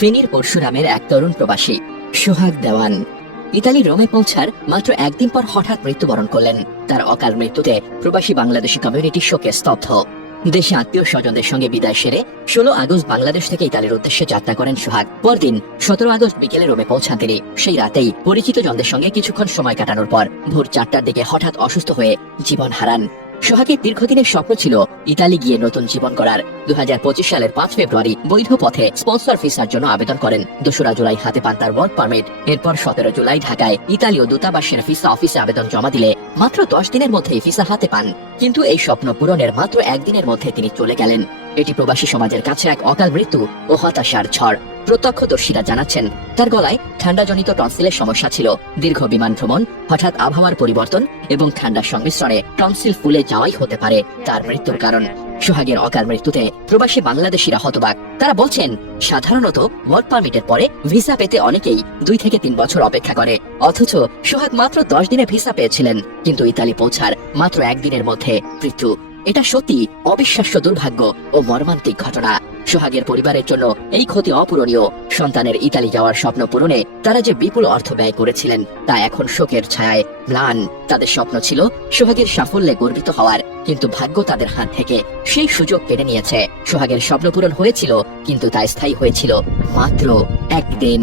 ফেনীর পরশুরামের এক তরুণ প্রবাসী সোহাগ দেওয়ান ইতালি রোমে পৌঁছার মাত্র একদিন পর হঠাৎ মৃত্যুবরণ করলেন। তার অকাল মৃত্যুতে প্রবাসী বাংলাদেশি কমিউনিটি শোকে স্তব্ধ। দেশে আত্মীয় স্বজনদের সঙ্গে বিদায় সেরে 16 আগস্ট বাংলাদেশ থেকে ইতালির উদ্দেশ্যে যাত্রা করেন সোহাগ। পরদিন 17 আগস্ট বিকেলে রোমে পৌঁছান তিনি। সেই রাতেই পরিচিত জনদের সঙ্গে কিছুক্ষণ সময় কাটানোর পর ভোর 4টার দিকে হঠাৎ অসুস্থ হয়ে জীবন হারান। সোহাগের দীর্ঘদিনের স্বপ্ন ছিল ইতালি গিয়ে নতুন জীবন করার। 2025 সালের 5 ফেব্রুয়ারি বৈধ পথে স্পন্সর ভিসার জন্য আবেদন করেন। 2রা জুলাই হাতে পান তার ওয়ার্ক পারমিট। এরপর 17 জুলাই ঢাকায় ইতালীয় দূতাবাসের ভিসা অফিসে আবেদন জমা দিলে মাত্র 10 দিনের মধ্যেই ভিসা হাতে পান। কিন্তু এই স্বপ্ন পূরণের মাত্র একদিনের মধ্যে তিনি চলে গেলেন। এটি প্রবাসী সমাজের কাছে এক অকাল মৃত্যু ও হতাশার ঝড়। প্রত্যক্ষদর্শীরা জানাচ্ছেন, তার গলায় ঠান্ডাজনিত টনসিলের সমস্যা ছিল। দীর্ঘ বিমান ভ্রমণ, হঠাৎ আবহাওয়ার পরিবর্তন এবং ঠান্ডার সংমিশ্রণে টনসিল ফুলে যাওয়াই হতে পারে তার মৃত্যুর কারণ। সোহাগের অকাল মৃত্যুতে প্রবাসী বাংলাদেশিরা হতবাক। তারা বলছেন, সাধারণত ওয়ার্ক পারমিটের পরে ভিসা পেতে অনেকেই 2 থেকে 3 বছর অপেক্ষা করে, অথচ সোহাগ মাত্র 10 দিনে ভিসা পেয়েছিলেন। কিন্তু ইতালি পৌঁছার মাত্র একদিনের মধ্যে মৃত্যু। এটা সত্যি অবিশ্বাস্য দুর্ভাগ্য ও মর্মান্তিক ঘটনা। সোহাগের পরিবারের জন্য এই ক্ষতি অপূরণীয়। সন্তানের ইতালি যাওয়ার স্বপ্ন পূরণে তারা যে বিপুল অর্থ ব্যয় করেছিলেন তা এখন শোকের ছায়ায় ম্লান। তাদের স্বপ্ন ছিল সোহাগের সাফল্যে গর্বিত হওয়ার, কিন্তু ভাগ্য তাদের হাত থেকে সেই সুযোগ কেড়ে নিয়েছে। সোহাগের স্বপ্ন পূরণ হয়েছিল, কিন্তু তা স্থায়ী হয়েছিল মাত্র একদিন।